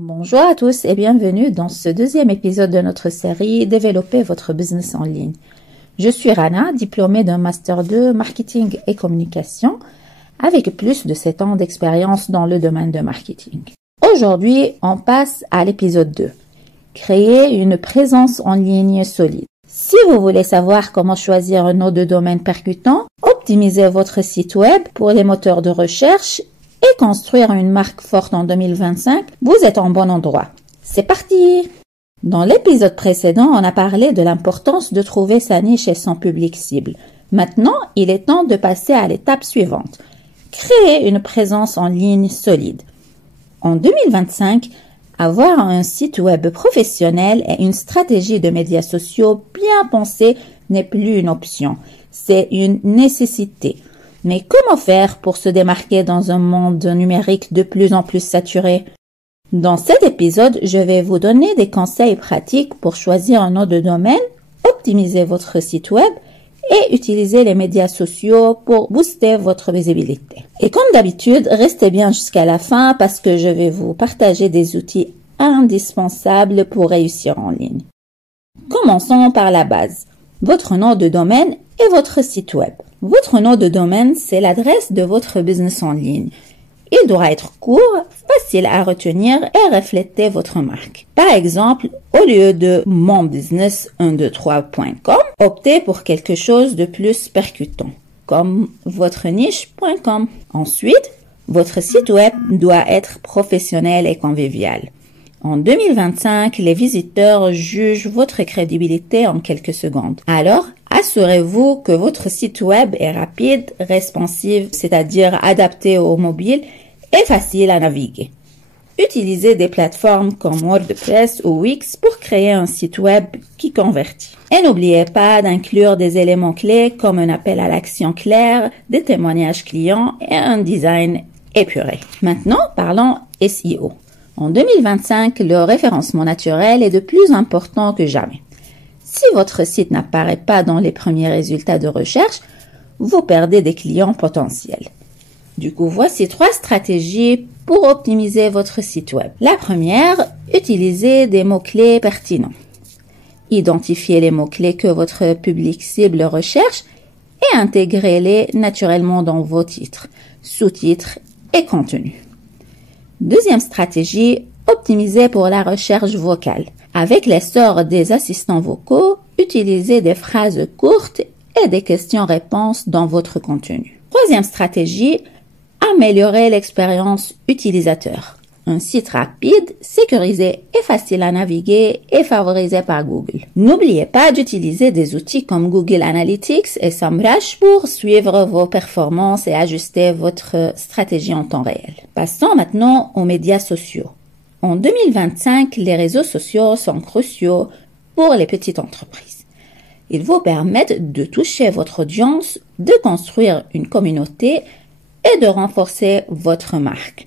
Bonjour à tous et bienvenue dans ce deuxième épisode de notre série Développer votre business en ligne. Je suis Rana, diplômée d'un Master 2 Marketing et Communication avec plus de 7 ans d'expérience dans le domaine de marketing. Aujourd'hui, on passe à l'épisode 2. Créer une présence en ligne solide. Si vous voulez savoir comment choisir un nom de domaine percutant, optimiser votre site web pour les moteurs de recherche et construire une marque forte en 2025, vous êtes en bon endroit. C'est parti! Dans l'épisode précédent, on a parlé de l'importance de trouver sa niche et son public cible. Maintenant, il est temps de passer à l'étape suivante. Créer une présence en ligne solide. En 2025, avoir un site web professionnel et une stratégie de médias sociaux bien pensée n'est plus une option. C'est une nécessité. Mais comment faire pour se démarquer dans un monde numérique de plus en plus saturé? Dans cet épisode, je vais vous donner des conseils pratiques pour choisir un nom de domaine, optimiser votre site web et utiliser les médias sociaux pour booster votre visibilité. Et comme d'habitude, restez bien jusqu'à la fin parce que je vais vous partager des outils indispensables pour réussir en ligne. Commençons par la base, votre nom de domaine et votre site web. Votre nom de domaine, c'est l'adresse de votre business en ligne. Il doit être court, facile à retenir et refléter votre marque. Par exemple, au lieu de monbusiness123.com, optez pour quelque chose de plus percutant, comme votre-niche.com. Ensuite, votre site web doit être professionnel et convivial. En 2025, les visiteurs jugent votre crédibilité en quelques secondes. Alors, assurez-vous que votre site web est rapide, responsive, c'est-à-dire adapté au mobile et facile à naviguer. Utilisez des plateformes comme WordPress ou Wix pour créer un site web qui convertit. Et n'oubliez pas d'inclure des éléments clés comme un appel à l'action clair, des témoignages clients et un design épuré. Maintenant, parlons SEO. En 2025, le référencement naturel est de plus important que jamais. Si votre site n'apparaît pas dans les premiers résultats de recherche, vous perdez des clients potentiels. Du coup, voici 3 stratégies pour optimiser votre site web. La première, utilisez des mots-clés pertinents. Identifiez les mots-clés que votre public cible recherche et intégrez-les naturellement dans vos titres, sous-titres et contenus. Deuxième stratégie, optimisez pour la recherche vocale. Avec l'essor des assistants vocaux, utilisez des phrases courtes et des questions-réponses dans votre contenu. Troisième stratégie, améliorez l'expérience utilisateur. Un site rapide, sécurisé et facile à naviguer est favorisé par Google. N'oubliez pas d'utiliser des outils comme Google Analytics et SEMrush pour suivre vos performances et ajuster votre stratégie en temps réel. Passons maintenant aux médias sociaux. En 2025, les réseaux sociaux sont cruciaux pour les petites entreprises. Ils vous permettent de toucher votre audience, de construire une communauté et de renforcer votre marque.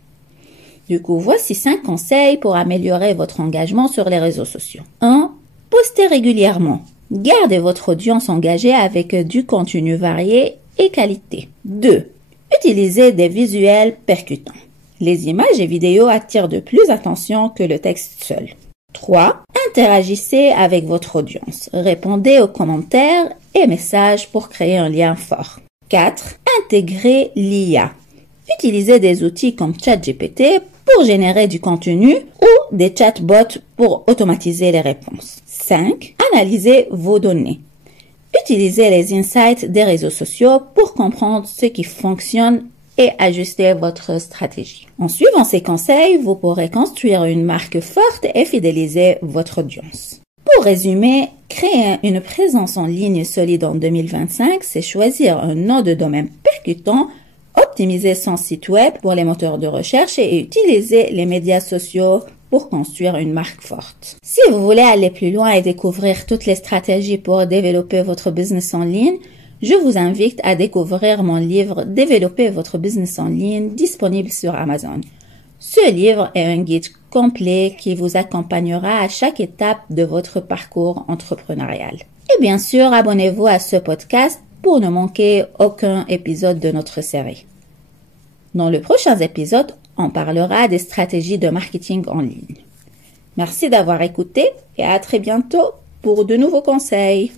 Du coup, voici 5 conseils pour améliorer votre engagement sur les réseaux sociaux. 1. Postez régulièrement. Gardez votre audience engagée avec du contenu varié et qualité. 2. Utilisez des visuels percutants. Les images et vidéos attirent de plus attention que le texte seul. 3. Interagissez avec votre audience. Répondez aux commentaires et messages pour créer un lien fort. 4. Intégrez l'IA. Utilisez des outils comme ChatGPT pour générer du contenu ou des chatbots pour automatiser les réponses. 5. Analysez vos données. Utilisez les insights des réseaux sociaux pour comprendre ce qui fonctionne et ajuster votre stratégie. En suivant ces conseils, vous pourrez construire une marque forte et fidéliser votre audience. Pour résumer, créer une présence en ligne solide en 2025, c'est choisir un nom de domaine percutant, optimiser son site web pour les moteurs de recherche et utiliser les médias sociaux pour construire une marque forte. Si vous voulez aller plus loin et découvrir toutes les stratégies pour développer votre business en ligne, je vous invite à découvrir mon livre « Développer votre business en ligne » disponible sur Amazon. Ce livre est un guide complet qui vous accompagnera à chaque étape de votre parcours entrepreneurial. Et bien sûr, abonnez-vous à ce podcast pour ne manquer aucun épisode de notre série. Dans le prochain épisode, on parlera des stratégies de marketing en ligne. Merci d'avoir écouté et à très bientôt pour de nouveaux conseils.